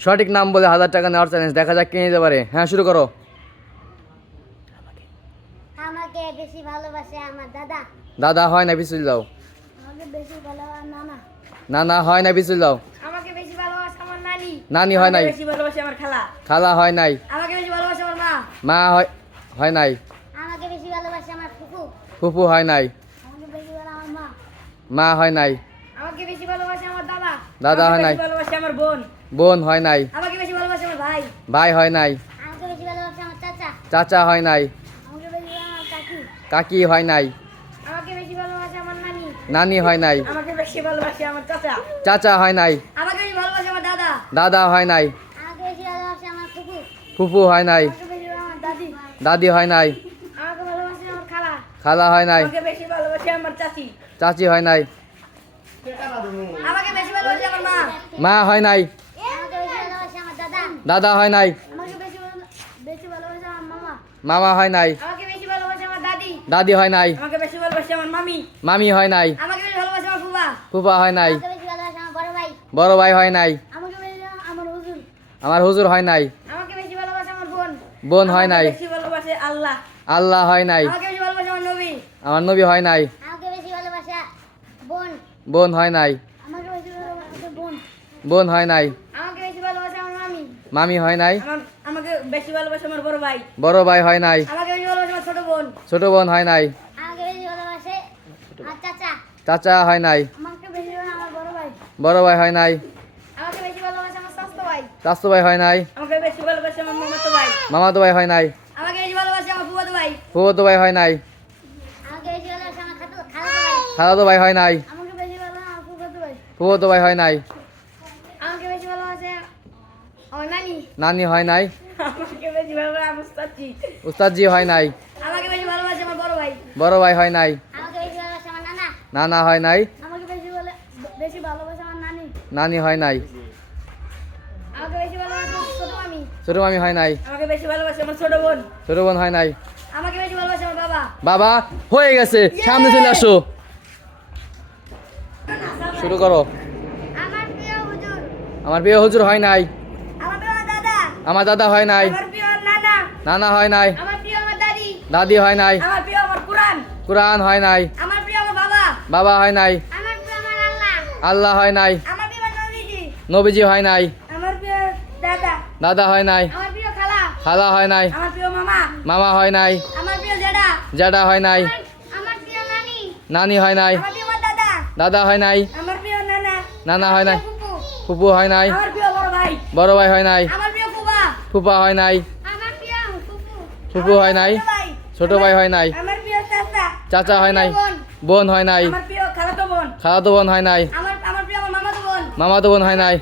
সঠিক নাম বলে হাজার টাকা নেওয়ার চ্যালেঞ্জ দেখা যাক কে নিতে পারে। হ্যাঁ শুরু করো। আমাকে বেশি ভালোবাসে আমার দাদা। দাদা হয় না পিছুল দাও। আমাকে বেশি ভালোবাসে নানা। না না হয় না পিছুল দাও। আমাকে বেশি ভালোবাসে আমার নানি। নানি হয় নাই। বেশি ভালোবাসে আমার খালা। খালা হয় নাই। আমাকে বেশি ভালোবাসে আমার মা। মা হয় হয় নাই। আমাকে বেশি ভালোবাসে আমার ফুফু। ফুফু হয় নাই। আমাকে বেশি ভালো আমার মা। মা হয় নাই। আমাকে বেশি ভালোবাসে আমার দাদা। দাদা হয় নাই। ভালোবাসে আমার বোন। বোন হয় নাই আমাকে বেশি ভালোবাসে আমার ভাই ভাই হয় নাই আমাকে বেশি ভালোবাসে আমার চাচা চাচা হয় নাই আমাকে বেশি কাকি কাকি হয় নাই আমাকে বেশি ভালোবাসে আমার নানি নানি হয় নাই আমাকে বেশি ভালোবাসে আমার চাচা চাচা হয় নাই আমাকে বেশি ভালোবাসে আমার দাদা দাদা হয় নাই আমাকে বেশি ভালোবাসে আমার ফুফু ফুফু হয় নাই আমাকে বেশি ভালো আমার দাদি দাদি হয় নাই আমাকে ভালোবাসে আমার খালা খালা হয় নাই আমাকে বেশি ভালোবাসে আমার চাচি চাচি হয় নাই আমাকে বেশি ভালোবাসে আমার মা মা হয় নাই আমাকে বেশি ভালোবাসে আমার দাদা হয় নাই মামা হয় নাই দাদি হয় নাই মামি হয় নাই ফুফা হয় নাই বড় ভাই হয় নাই আমার হুজুর হয় নাই বোন হয় নাই আল্লাহ হয় নাই আমার নবী হয় নাই বোন হয় নাই বোন হয় নাই আমাকে বেশি ভালোবাসে আমার মামি হয় নাই আমাকে বেশি ভালোবাসে আমার বড় ভাই বড় ভাই হয় নাই আমাকে বেশি ভালোবাসে আমার ছোট বোন ছোট বোন হয় নাই আমাকে বেশি ভালোবাসে আমার চাচা চাচা হয় নাই আমাকে বেশি আমার বড় ভাই বড় ভাই হয় নাই আমাকে বেশি ভালোবাসে আমার স্বাস্থ্য ভাই চাচতো ভাই হয় নাই আমাকে বেশি ভালোবাসে আমার মামাতো ভাই মামাতো ভাই হয় নাই আমাকে বেশি ভালোবাসে আমার ফুফাতো ভাই ফুফতো ভাই হয় নাই আমাকে বেশি ভালোবাসে আমার খাতো খালাতো ভাই খালাতো ভাই হয় নাই আমাকে বেশি ভালো আমার ফুফাতো ভাই ফুফতো ভাই হয় নাই আমাকে বেশি ভালোবাসে আমার নানি হয় নাই? আমাকে বেশি ভালোবাসে আমার চাচি উস্তাদজি হয় নাই? আমাকে বেশি ভালোবাসে আমার বড় ভাই। হয় নাই? আমাকে বেশি নানা। নানা হয় নাই? আমাকে বেশি ভালো বেশি ভালোবাসে আমার নানি। নানি হয় নাই? আমাকে আমার ছোট মামি। হয় নাই? আমাকে বেশি ছোট বোন। হয় নাই? আমাকে বেশি ভালোবাসে আমার বাবা। বাবা হয়ে গেছে। সামনে চলে আসো। শুরু করো। আমার প্রিয় হুজুর। আমার বিয়ে হুজুর হয় নাই? আমার দাদা হয় নাই নানা হয় নাই দাদি হয় নাই কোরআন হয় নাই বাবা হয় নাই আল্লাহ হয় নাই নবীজি হয় নাই দাদা হয় নাই খালা হয় নাই মামা হয় নাই জেডা জ্যাডা হয় নাই নানি হয় নাই দাদা হয় নাই নানা হয় নাই ফুপু হয় নাই বড় ভাই হয় নাই ফুপা হয় নাই ফুপু হয় নাই ছোট ভাই হয় নাই চাচা হয় নাই বোন হয় নাই খালাতো বোন হয় নাই মামাতো বোন হয় নাই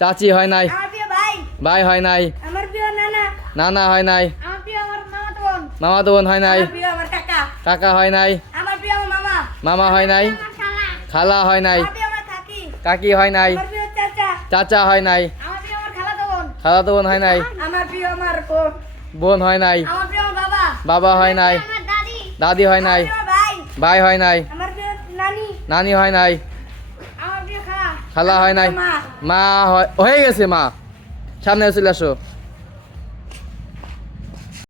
চাচি হয় নাই ভাই হয় নাই নানা হয় নাই মামাতো বোন হয় নাই কাকা হয় নাই মামা হয় নাই খালা হয় নাই কাকি হয় নাই চাচা হয় নাই খালাতো তো বোন হয় নাই? আমার প্রিয় আমার কো- বোন হয় নাই। আমার প্রিয় বাবা। বাবা হয় নাই। আমার দাদি। দাদি হয় নাই। আমার ভাই। ভাই হয় নাই। আমার প্রিয় নানি। নানি হয় নাই। আমার প্রিয় খালা। খালা হয় নাই। মা। মা হয় হয়ে গেছে মা। সামনে চলে আসো।